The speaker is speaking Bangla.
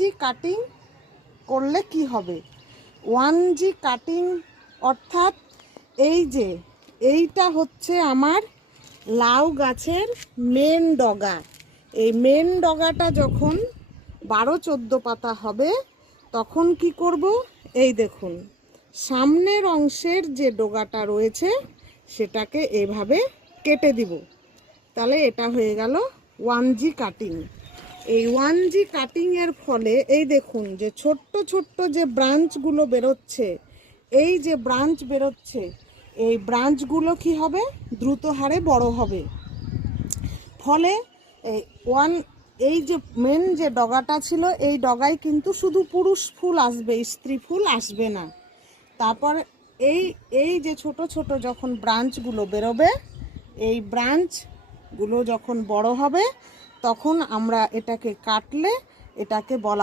জি কাটিং করলে কি হবে? 1G কাটিং অর্থাৎ এইটা হচ্ছে আমার লাউ গাছের মেন ডগা। এই মেন ডগাটা যখন 12-14 পাতা হবে তখন কি করব? এই দেখুন, সামনের অংশের যে ডগাটা রয়েছে সেটাকে এভাবে কেটে দিব। তাহলে এটা হয়ে গেল 1G কাটিং। এই 1G কাটিংয়ের ফলে এই দেখুন যে ছোট্ট ছোট্ট যে ব্রাঞ্চগুলো বেরোচ্ছে, এই যে ব্রাঞ্চ বেরোচ্ছে, এই ব্রাঞ্চগুলো কি হবে? দ্রুত হারে বড় হবে। ফলে এই যে মেন যে ডগাটা ছিল, এই ডগায় কিন্তু শুধু পুরুষ ফুল আসবে, স্ত্রী ফুল আসবে না। তারপর এই যে ছোট ছোট যখন ব্রাঞ্চগুলো বেরোবে, এই ব্রাঞ্চগুলো যখন বড় হবে তখন আমরা এটাকে কাটলে এটাকে বলা